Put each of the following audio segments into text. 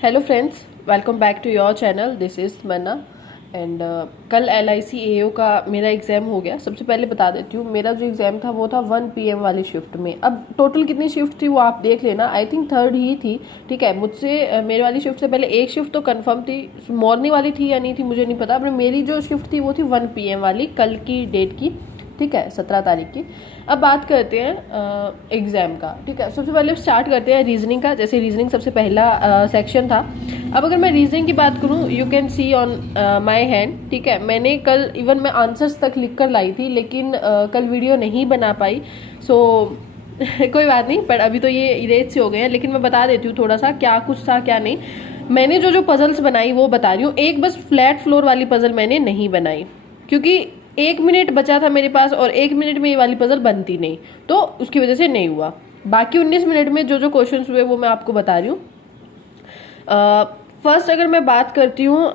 Hello friends, welcome back to your channel. This is Manna and कल LIC AO का मेरा exam हो गया। सबसे पहले बता देती हूँ, मेरा जो एग्ज़ाम था वो था 1 PM वाली शिफ्ट में। अब टोटल कितनी शिफ्ट थी वो आप देख लेना, आई थिंक थर्ड ही थी। ठीक है, मुझसे मेरे वाली शिफ्ट से पहले एक शिफ्ट तो कंफर्म थी, मॉर्निंग वाली थी या नहीं थी मुझे नहीं पता, पर मेरी जो शिफ्ट थी वो थी 1 PM वाली, कल की डेट की। ठीक है, 17 तारीख की। अब बात करते हैं एग्ज़ाम का। ठीक है, सबसे पहले स्टार्ट करते हैं रीजनिंग का। जैसे रीजनिंग सबसे पहला सेक्शन था। अब अगर मैं रीजनिंग की बात करूं, you can see on my hand. ठीक है, मैंने कल इवन मैं आंसर्स तक लिख कर लाई थी, लेकिन कल वीडियो नहीं बना पाई। सो कोई बात नहीं, पर अभी तो ये इरेज से हो गए हैं। लेकिन मैं बता देती हूँ थोड़ा सा क्या कुछ था क्या नहीं। मैंने जो जो पजल्स बनाई वो बता रही हूँ। एक बस फ्लैट फ्लोर वाली पजल मैंने नहीं बनाई, क्योंकि 1 मिनट बचा था मेरे पास और 1 मिनट में ये वाली पजल बनती नहीं, तो उसकी वजह से नहीं हुआ। बाकी 19 मिनट में जो जो क्वेश्चंस हुए वो मैं आपको बता रही हूँ। फर्स्ट अगर मैं बात करती हूँ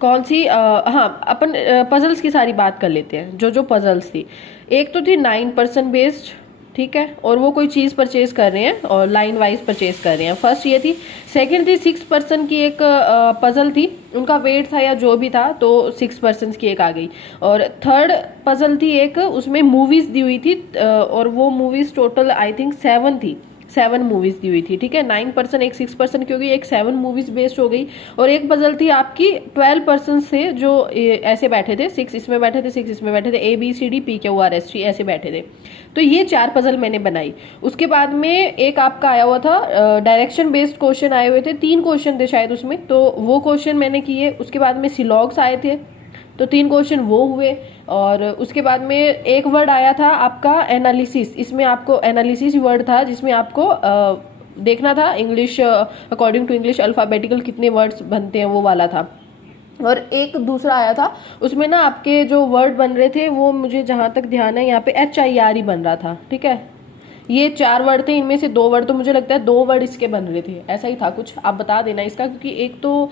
कौन सी हाँ, अपन पजल्स की सारी बात कर लेते हैं। जो जो पजल्स थी, एक तो थी 9% बेस्ड। ठीक है, और वो कोई चीज़ परचेज कर रहे हैं और लाइन वाइज परचेज कर रहे हैं। फर्स्ट ये थी। सेकंड थी 6% की एक पजल थी, उनका वेट था या जो भी था, तो 6% की एक आ गई। और थर्ड पजल थी एक, उसमें मूवीज दी हुई थी और वो मूवीज टोटल आई थिंक 7 थी। 7 मूवीज दी हुई थी। ठीक है, 9% एक 6% की हो गई, एक 7 मूवीज बेस्ड हो गई। और एक पजल थी आपकी 12% से, जो ऐसे बैठे थे, 6 इसमें बैठे थे, 6 इसमें बैठे थे, ABCDPQRST ऐसे बैठे थे। तो ये 4 पजल मैंने बनाई। उसके बाद में एक आपका आया हुआ था डायरेक्शन बेस्ड क्वेश्चन आए हुए थे, 3 क्वेश्चन थे शायद उसमें, तो वो क्वेश्चन मैंने किए। उसके बाद में सिलॉग्स आए थे, तो 3 क्वेश्चन वो हुए। और उसके बाद में एक वर्ड आया था आपका एनालिसिस। इसमें आपको एनालिसिस वर्ड था, जिसमें आपको देखना था English according to English alphabetical कितने वर्ड्स बनते हैं, वो वाला था। और एक दूसरा आया था, उसमें ना आपके जो वर्ड बन रहे थे वो, मुझे जहां तक ध्यान है यहाँ पे HIR ही बन रहा था। ठीक है, ये 4 वर्ड थे, इनमें से 2 वर्ड तो मुझे लगता है 2 वर्ड इसके बन रहे थे, ऐसा ही था कुछ। आप बता देना इसका, क्योंकि एक तो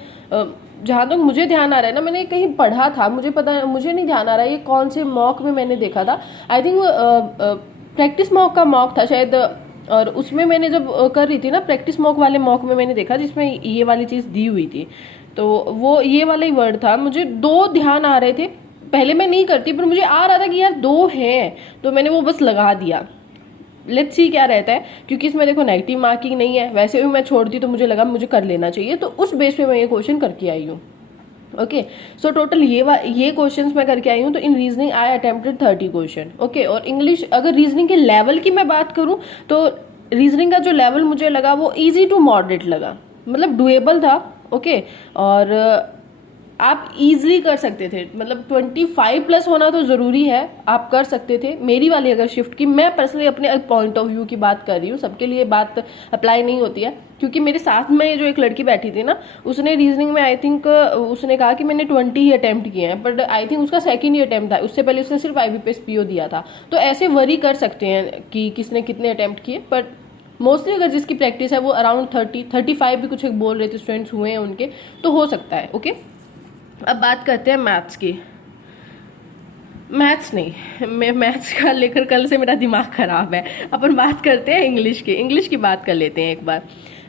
जहां तक मुझे ध्यान आ रहा है ना, मैंने कहीं पढ़ा था, मुझे नहीं ध्यान आ रहा है ये कौन से मॉक में मैंने देखा था। आई थिंक प्रैक्टिस मॉक का मॉक था शायद। और उसमें मैंने जब कर रही थी ना, प्रैक्टिस मॉक वाले मॉक में मैंने देखा जिसमें ये वाली चीज़ दी हुई थी, तो वो ये वाला ही वर्ड था। मुझे 2 ध्यान आ रहे थे, पहले मैं नहीं करती, पर मुझे आ रहा था कि यार 2 हैं, तो मैंने वो बस लगा दिया। लेट्स सी क्या रहता है, क्योंकि इसमें देखो नेगेटिव मार्किंग नहीं है, वैसे भी मैं छोड़ती तो मुझे लगा मुझे कर लेना चाहिए, तो उस बेस पे मैं ये क्वेश्चन करके आई हूँ। ओके, सो टोटल ये क्वेश्चंस मैं करके आई हूँ। तो इन रीजनिंग आई अटेम्प्टेड 30 क्वेश्चन। ओके, और इंग्लिश अगर रीजनिंग के लेवल की मैं बात करूँ, तो रीजनिंग का जो लेवल मुझे लगा वो इजी टू मॉडरेट लगा, मतलब डुएबल था। ओके, और आप इजीली कर सकते थे, मतलब 25 प्लस होना तो ज़रूरी है, आप कर सकते थे। मेरी वाली अगर शिफ्ट की, मैं पर्सनली अपने पॉइंट ऑफ व्यू की बात कर रही हूँ, सबके लिए बात अप्लाई नहीं होती है। क्योंकि मेरे साथ में जो एक लड़की बैठी थी ना, उसने रीजनिंग में आई थिंक उसने कहा कि मैंने 20 ही अटेम्प्ट किए हैं, बट आई थिंक उसका सेकंड ही अटेम्प्ट था, उससे पहले उसने सिर्फ IBPS PO दिया था। तो ऐसे वरी कर सकते हैं कि किसने कितने अटेम्प्ट किए, बट मोस्टली अगर जिसकी प्रैक्टिस है वो अराउंड 35 भी कुछ एक बोल रहे थे स्टूडेंट्स हुए हैं उनके, तो हो सकता है। ओके, अब बात करते हैं मैथ्स की। मैथ्स नहीं, मैं मैथ्स का लेकर कल से मेरा दिमाग खराब है। अपन बात करते हैं इंग्लिश की। इंग्लिश की बात कर लेते हैं एक बार।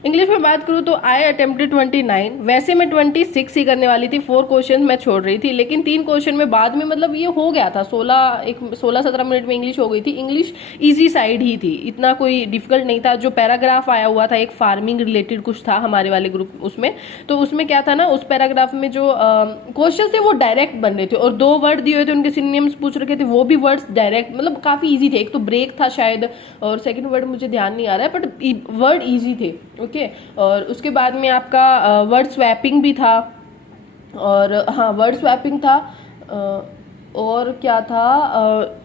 इंग्लिश में बात करूँ तो आई अटेम्प्टेड 29। वैसे मैं 26 ही करने वाली थी, 4 क्वेश्चन मैं छोड़ रही थी, लेकिन 3 क्वेश्चन में बाद में मतलब ये हो गया था, 16-17 मिनट में इंग्लिश हो गई थी। इंग्लिश इजी साइड ही थी, इतना कोई डिफिकल्ट नहीं था। जो पैराग्राफ आया हुआ था, एक फार्मिंग रिलेटेड कुछ था हमारे वाले ग्रुप उसमें, तो उसमें क्या था ना, उस पैराग्राफ में जो क्वेश्चन थे वो डायरेक्ट बन रहे थे, और 2 वर्ड दिए हुए थे, उनके सिनोनिम्स पूछ रखे थे, वो भी वर्ड्स डायरेक्ट, मतलब काफी इजी थे। एक तो ब्रेक था शायद, और सेकंड वर्ड मुझे ध्यान नहीं आ रहा है, बट वर्ड इजी थे। ओके, और उसके बाद में आपका वर्ड स्वैपिंग भी था, और हाँ वर्ड स्वैपिंग था, और क्या था,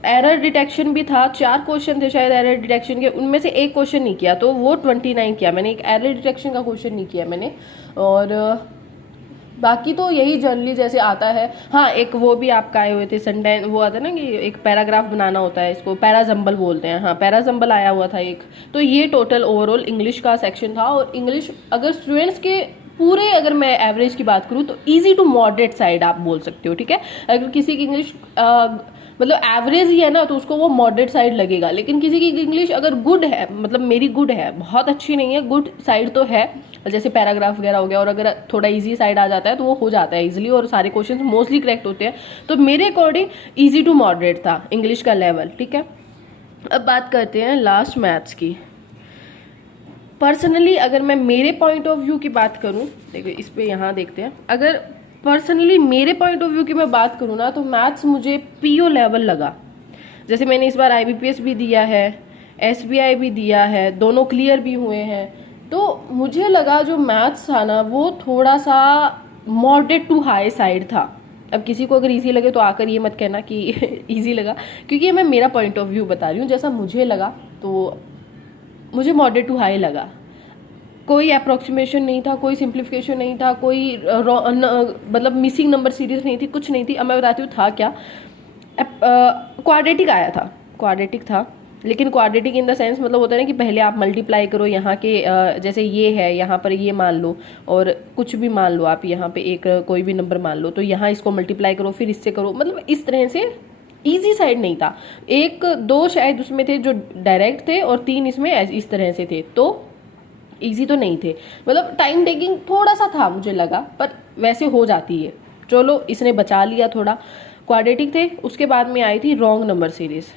एरर डिटेक्शन भी था। 4 क्वेश्चन थे शायद एरर डिटेक्शन के, उनमें से एक क्वेश्चन नहीं किया, तो वो 29 किया मैंने। एक एरर डिटेक्शन का क्वेश्चन नहीं किया मैंने, और बाकी तो यही जनरली जैसे आता है। हाँ, एक वो भी आपका आए हुए थे सेंटेंस, वो आता है ना कि एक पैराग्राफ बनाना होता है, इसको पैराजम्बल बोलते हैं। हाँ, पैराजम्बल आया हुआ था एक। तो ये टोटल ओवरऑल इंग्लिश का सेक्शन था। और इंग्लिश अगर स्टूडेंट्स के पूरे, अगर मैं एवरेज की बात करूँ तो इजी टू मॉडरेट साइड आप बोल सकते हो। ठीक है, अगर किसी की इंग्लिश मतलब एवरेज ही है ना, तो उसको वो मॉडरेट साइड लगेगा। लेकिन किसी की इंग्लिश अगर गुड है, मतलब मेरी गुड है, बहुत अच्छी नहीं है, गुड साइड तो है, जैसे पैराग्राफ वगैरह हो गया, और अगर थोड़ा इजी साइड आ जाता है तो वो हो जाता है इजीली और सारे क्वेश्चन मोस्टली करेक्ट होते हैं। तो मेरे अकॉर्डिंग ईजी टू मॉडरेट था इंग्लिश का लेवल, ठीक है। अब बात करते हैं लास्ट मैथ्स की। पर्सनली अगर मैं मेरे पॉइंट ऑफ व्यू की बात करूं, देखो इस पे यहाँ देखते हैं, अगर पर्सनली मेरे पॉइंट ऑफ व्यू की मैं बात करूं ना, तो मैथ्स मुझे पीओ लेवल लगा। जैसे मैंने इस बार आईबीपीएस भी दिया है, एसबीआई भी दिया है, दोनों क्लियर भी हुए हैं, तो मुझे लगा जो मैथ्स था ना वो थोड़ा सा मॉडरेट टू हाई साइड था। अब किसी को अगर इजी लगे तो आकर ये मत कहना कि इजी लगा, क्योंकि ये मैं मेरा पॉइंट ऑफ व्यू बता रही हूँ, जैसा मुझे लगा तो मुझे मॉडरेट टू हाई लगा। कोई अप्रोक्सीमेशन नहीं था, कोई सिंप्लीफिकेशन नहीं था, कोई मतलब मिसिंग नंबर सीरीज नहीं थी, कुछ नहीं थी। अब मैं बताती हूँ था क्या। क्वाड्रेटिक आया था, क्वाड्रेटिक था, लेकिन क्वाड्रेटिक इन द सेंस मतलब होता है ना कि पहले आप मल्टीप्लाई करो यहाँ के, जैसे ये है यहाँ पर ये मान लो, और कुछ भी मान लो आप, यहाँ पे एक कोई भी नंबर मान लो, तो यहाँ इसको मल्टीप्लाई करो फिर इससे करो, मतलब इस तरह से इजी साइड नहीं था। एक दो शायद उसमें थे जो डायरेक्ट थे और 3 इसमें इस तरह से थे, तो इजी तो नहीं थे। मतलब टाइम टेकिंग थोड़ा सा था मुझे लगा, पर वैसे हो जाती है। चलो इसने बचा लिया थोड़ा। क्वाड्रेटिक थे, उसके बाद में आई थी wrong number series.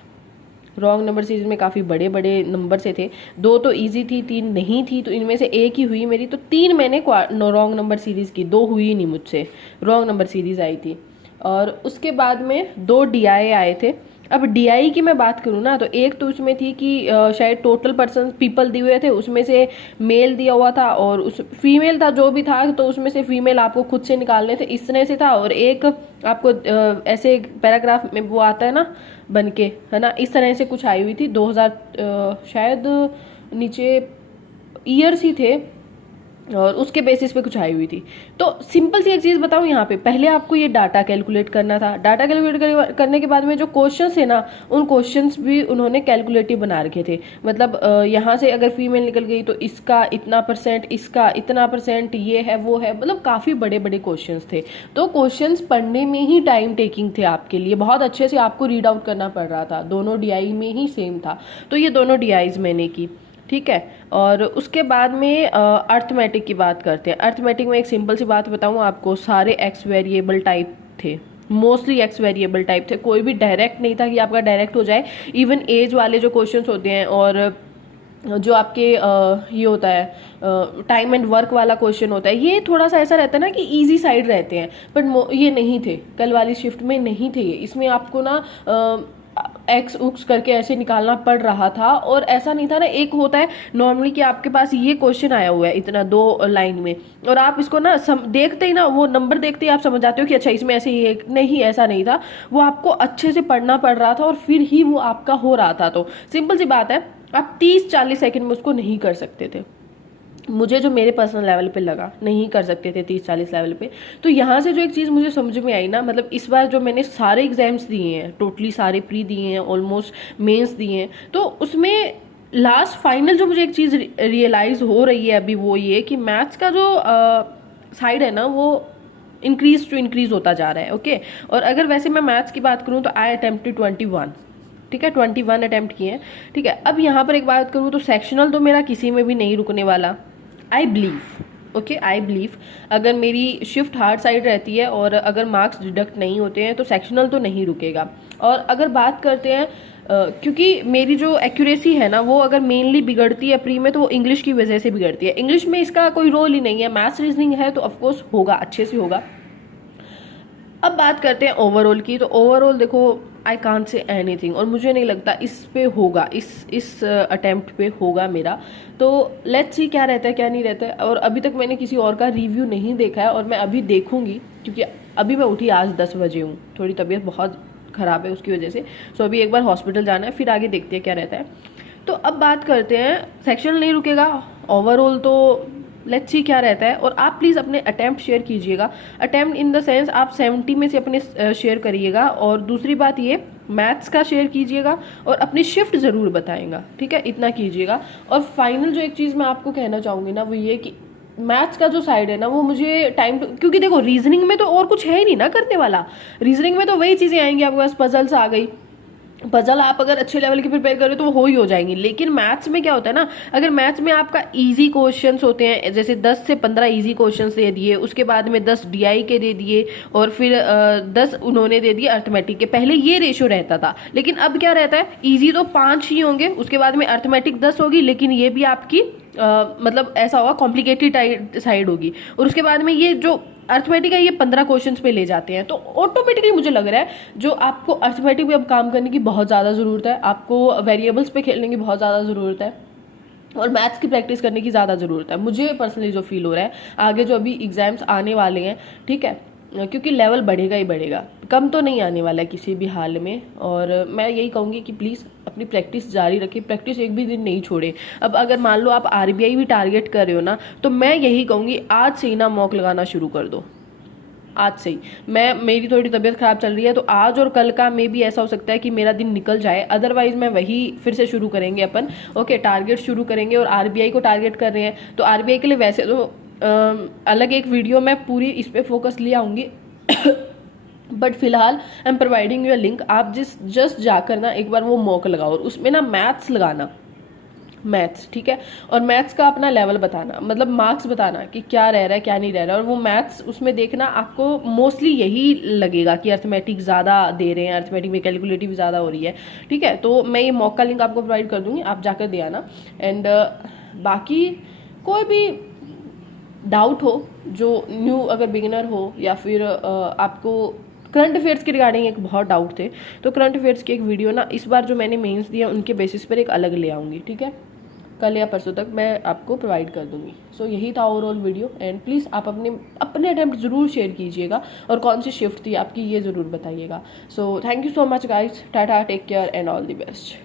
Wrong number series में काफ़ी बड़े बड़े नंबर से थे, 2 तो इजी थी, 3 नहीं थी, तो इनमें से एक ही हुई मेरी, तो 3 मैंने रॉन्ग नंबर सीरीज की, 2 हुई नहीं मुझसे, रॉन्ग नंबर सीरीज आई थी। और उसके बाद में 2 डीआई आए थे। अब डीआई की मैं बात करूँ ना, तो एक तो उसमें थी कि शायद टोटल पर्सन पीपल दिए हुए थे, उसमें से मेल दिया हुआ था और उस फीमेल था जो भी था, तो उसमें से फीमेल आपको खुद से निकालने थे, इस तरह से था। और एक आपको ऐसे पैराग्राफ में वो आता है ना बन के, है ना, इस तरह से कुछ आई हुई थी। 2000 शायद नीचे ईयर्स ही थे और उसके बेसिस पे कुछ आई हुई थी। तो सिंपल सी एक चीज़ बताऊं, यहाँ पे पहले आपको ये डाटा कैलकुलेट करना था। डाटा कैलकुलेट करने के बाद में जो क्वेश्चंस है ना, उन क्वेश्चंस भी उन्होंने कैलकुलेटिव बना रखे थे। मतलब यहाँ से अगर फीमेल निकल गई तो इसका इतना %, इसका इतना %, ये है वो है, मतलब काफ़ी बड़े बड़े क्वेश्चंस थे। तो क्वेश्चंस पढ़ने में ही टाइम टेकिंग थे आपके लिए, बहुत अच्छे से आपको रीड आउट करना पड़ रहा था। दोनों डीआई में ही सेम था, तो ये दोनों डीआईज मैंने की, ठीक है। और उसके बाद में अर्थमेटिक की बात करते हैं। अर्थमेटिक में एक सिंपल सी बात बताऊं आपको, सारे एक्स वेरिएबल टाइप थे, मोस्टली एक्स वेरिएबल टाइप थे, कोई भी डायरेक्ट नहीं था कि आपका डायरेक्ट हो जाए। इवन एज वाले जो क्वेश्चंस होते हैं और जो आपके ये होता है टाइम एंड वर्क वाला क्वेश्चन होता है, ये थोड़ा सा ऐसा रहता है ना कि इजी साइड रहते हैं, बट ये नहीं थे, कल वाली शिफ्ट में नहीं थे ये। इसमें आपको ना एक्स उक्स करके ऐसे निकालना पड़ रहा था, और ऐसा नहीं था ना, एक होता है नॉर्मली कि आपके पास ये क्वेश्चन आया हुआ है इतना 2 लाइन में, और आप इसको ना देखते ही ना, वो नंबर देखते ही आप समझ जाते हो कि अच्छा इसमें ऐसे ही है। नहीं, ऐसा नहीं था, वो आपको अच्छे से पढ़ना पड़ रहा था और फिर ही वो आपका हो रहा था। तो सिंपल सी बात है, आप 30-40 सेकेंड में उसको नहीं कर सकते थे। मुझे जो मेरे पर्सनल लेवल पे लगा, नहीं कर सकते थे 30-40 लेवल पे। तो यहाँ से जो एक चीज़ मुझे समझ में आई ना, मतलब इस बार जो मैंने सारे एग्जाम्स दिए हैं, टोटली सारे प्री दिए हैं, ऑलमोस्ट मेंस दिए हैं, तो उसमें लास्ट फाइनल जो मुझे एक चीज़ रियलाइज हो रही है अभी, वो ये कि मैथ्स का जो साइड है ना, वो इंक्रीज टू इंक्रीज होता जा रहा है। ओके, और अगर वैसे मैं मैथ्स की बात करूँ तो आई अटेम्प्टेड 21, ठीक है, 21 अटेम्प्ट किए हैं, ठीक है। अब यहाँ पर एक बात करूँ तो सेक्शनल तो मेरा किसी में भी नहीं रुकने वाला, I believe, okay, I believe. अगर मेरी शिफ्ट हार्ड साइड रहती है और अगर मार्क्स डिडक्ट नहीं होते हैं तो सेक्शनल तो नहीं रुकेगा। और अगर बात करते हैं क्योंकि मेरी जो एक्यूरेसी है ना, वो अगर मेनली बिगड़ती है प्री में तो वो इंग्लिश की वजह से बिगड़ती है। इंग्लिश में इसका कोई रोल ही नहीं है, मैथ्स रीजनिंग है तो ऑफकोर्स होगा, अच्छे से होगा। अब बात करते हैं ओवरऑल की, तो ओवरऑल देखो आई कांट से एनीथिंग, और मुझे नहीं लगता इस पे होगा, इस अटेम्प्ट पे होगा मेरा। तो लेट्स सी क्या रहता है क्या नहीं रहता है। और अभी तक मैंने किसी और का रिव्यू नहीं देखा है, और मैं अभी देखूंगी, क्योंकि अभी मैं उठी आज 10 बजे हूँ, थोड़ी तबीयत बहुत ख़राब है उसकी वजह से। सो अभी एक बार हॉस्पिटल जाना है, फिर आगे देखते हैं क्या रहता है। तो अब बात करते हैं, सेक्शन नहीं रुकेगा, ओवरऑल तो लेट्स सी क्या रहता है। और आप प्लीज़ अपने अटेम्प्ट शेयर कीजिएगा, अटेम्प्ट इन द सेंस आप 70 में से अपने शेयर करिएगा। और दूसरी बात ये, मैथ्स का शेयर कीजिएगा और अपनी शिफ्ट ज़रूर बताएगा, ठीक है, इतना कीजिएगा। और फाइनल जो एक चीज़ मैं आपको कहना चाहूँगी ना, वो ये कि मैथ्स का जो साइड है ना, वो मुझे क्योंकि देखो रीजनिंग में तो और कुछ है ही नहीं ना करने वाला। रीजनिंग में तो वही चीज़ें आएंगी, आपके पास पजल्स आ गई, पजल आप अगर अच्छे लेवल की प्रिपेयर करें तो वो हो ही हो जाएंगी। लेकिन मैथ्स में क्या होता है ना, अगर मैथ्स में आपका इजी क्वेश्चंस होते हैं, जैसे 10 से 15 इजी क्वेश्चंस दे दिए, उसके बाद में 10 डीआई के दे दिए, और फिर 10 उन्होंने दे दिए अर्थमेटिक के, पहले ये रेशियो रहता था। लेकिन अब क्या रहता है, इजी तो 5 ही होंगे, उसके बाद में अर्थमेटिक 10 होगी, लेकिन ये भी आपकी मतलब ऐसा होगा कॉम्प्लिकेटेड साइड होगी, और उसके बाद में ये जो अर्थमेटिक है ये 15 क्वेश्चंस पे ले जाते हैं। तो ऑटोमेटिकली मुझे लग रहा है जो आपको अर्थमेटिक में अब काम करने की बहुत ज़्यादा ज़रूरत है, आपको वेरिएबल्स पे खेलने की बहुत ज़्यादा ज़रूरत है, और मैथ्स की प्रैक्टिस करने की ज़्यादा ज़रूरत है। मुझे पर्सनली जो फील हो रहा है आगे जो अभी एग्जाम्स आने वाले हैं, ठीक है, क्योंकि लेवल बढ़ेगा ही बढ़ेगा, कम तो नहीं आने वाला है किसी भी हाल में। और मैं यही कहूँगी कि प्लीज़ अपनी प्रैक्टिस जारी रखिए, प्रैक्टिस एक भी दिन नहीं छोड़े। अब अगर मान लो आप आरबीआई भी टारगेट कर रहे हो ना, तो मैं यही कहूँगी आज से ही ना मॉक लगाना शुरू कर दो, आज से ही। मेरी थोड़ी तबीयत खराब चल रही है, तो आज और कल का मे भी ऐसा हो सकता है कि मेरा दिन निकल जाए, अदरवाइज मैं वही फिर से शुरू करेंगे अपन। ओके, टारगेट शुरू करेंगे, और आरबीआई को टारगेट कर रहे हैं तो आरबीआई के लिए वैसे तो अलग एक वीडियो मैं पूरी इस पे फोकस ले आऊँगी बट फिलहाल I am providing you a link, आप जस्ट जाकर ना एक बार वो मॉक लगाओ, और उसमें ना मैथ्स लगाना, मैथ्स, ठीक है, और मैथ्स का अपना लेवल बताना, मतलब मार्क्स बताना कि क्या रह रहा है क्या नहीं रह रहा है। और वो मैथ्स उसमें देखना, आपको मोस्टली यही लगेगा कि अर्थमेटिक ज़्यादा दे रहे हैं, अर्थमेटिक में कैलकुलेटिव ज़्यादा हो रही है, ठीक है। तो मैं ये मॉक का लिंक आपको प्रोवाइड कर दूंगी, आप जाकर दे आना। एंड बाकी कोई भी डाउट हो, जो न्यू अगर बिगिनर हो, या फिर आपको करंट अफेयर्स के रिगार्डिंग एक बहुत डाउट थे, तो करंट अफेयर्स की एक वीडियो ना इस बार जो मैंने मेंस दिया उनके बेसिस पर एक अलग ले आऊँगी, ठीक है, कल या परसों तक मैं आपको प्रोवाइड कर दूंगी। सो यही था ओवरऑल वीडियो, एंड प्लीज़ आप अपने अटेम्प्ट ज़रूर शेयर कीजिएगा, और कौन सी शिफ्ट थी आपकी ये ज़रूर बताइएगा। So thank you so much guys, tata, take care and all the best.